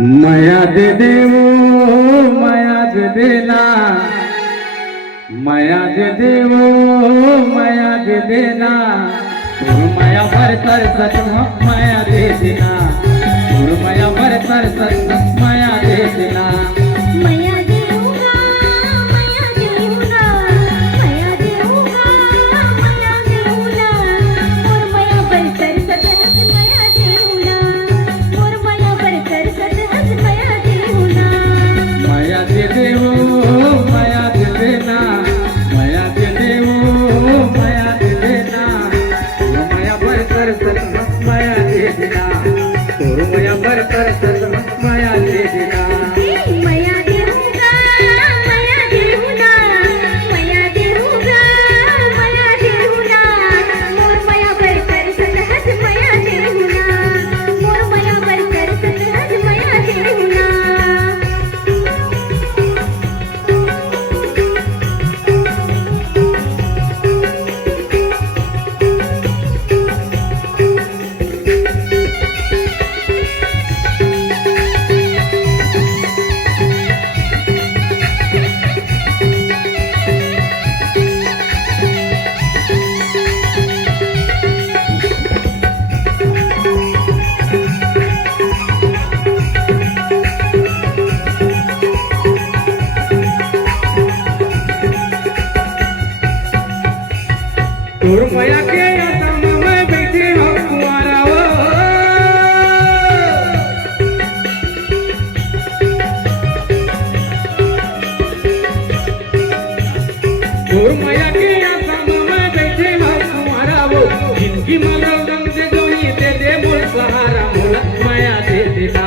माया दे देवो माया दे देना, माया दे देवो माया दे देना, माया भर कर सत माया दे देना, माया भर कर सत माया दे देना। माया के आसम में बैठे हो कुंवारा हो, माया के आसम में बैठे हो कुंवारा हो, जिनकी मानो रंग से गोई दे दे बोल सहारा बोला माया दे देना।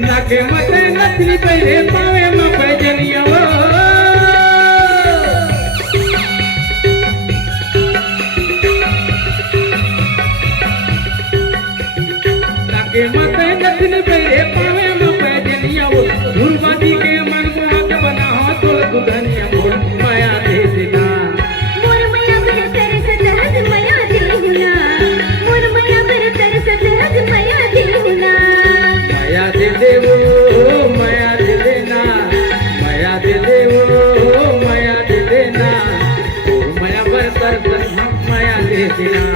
नाके मते नथनी पहले पावे में पैजनिया हो, नाके मते नथनी पहले पावे में पैजनिया हो, धुरवादी के मन मोहक बना हो तो दुधनिया बोल माया दे देना। मोर माया बर तरसत हज माया देना, मोर माया बर तरसत हज माया देना। माया दे देवो माया दे देना, माया दे देवो माया दे देना, माया भर कर माया दे देना।